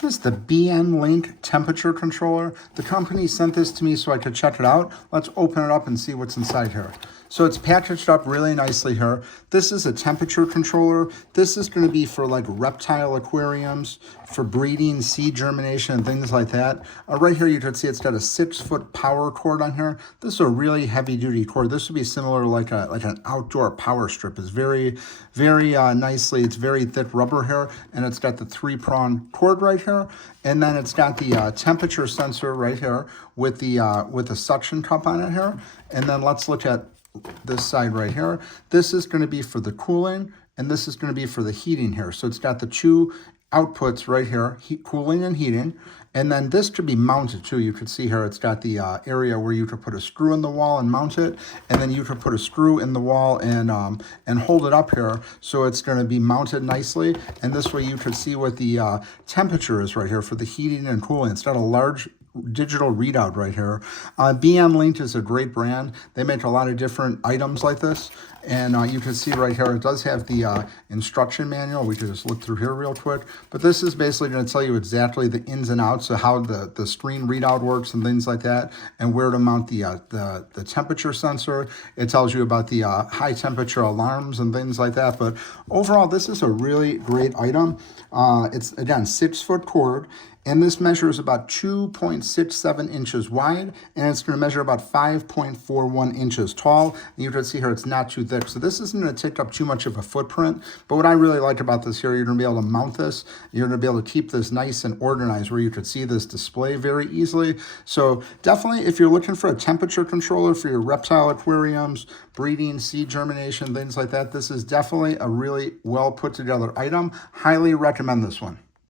This is the BN Link temperature controller. The company sent this to me so I could check it out. Let's open it up and see what's inside here. So it's packaged up really nicely here. This is a temperature controller. This is going to be for like reptile aquariums, for breeding, seed germination, and things like that. Right here you can see it's got a 6-foot power cord on here. This is a really heavy duty cord. This would be similar to like an outdoor power strip. It's very nicely, it's very thick rubber here, and it's got the 3-prong cord right here. And then it's got the temperature sensor right here with the suction cup on it here. And then let's look at this side right here. This is going to be for the cooling, and this is going to be for the heating here. So it's got the 2 outputs right here, cooling and heating. And then this could be mounted too. You can see here it's got the area where you could put a screw in the wall and mount it, and then you could put a screw in the wall and hold it up here, so it's going to be mounted nicely. And this way you could see what the temperature is right here for the heating and cooling. It's got a large digital readout right here. BN Link is a great brand. They make a lot of different items like this. And you can see right here, it does have the instruction manual. We can just look through here real quick. But this is basically going to tell you exactly the ins and outs of how the screen readout works and things like that, and where to mount the temperature sensor. It tells you about the high temperature alarms and things like that. But overall, this is a really great item. It's, again, 6-foot cord. And this measures about 2.67 inches wide, and it's going to measure about 5.41 inches tall. And you can see here it's not too thick. So this isn't going to take up too much of a footprint. But what I really like about this here, you're going to be able to mount this. You're going to be able to keep this nice and organized where you could see this display very easily. So definitely, if you're looking for a temperature controller for your reptile aquariums, breeding, seed germination, things like that, this is definitely a really well put together item. Highly recommend this one.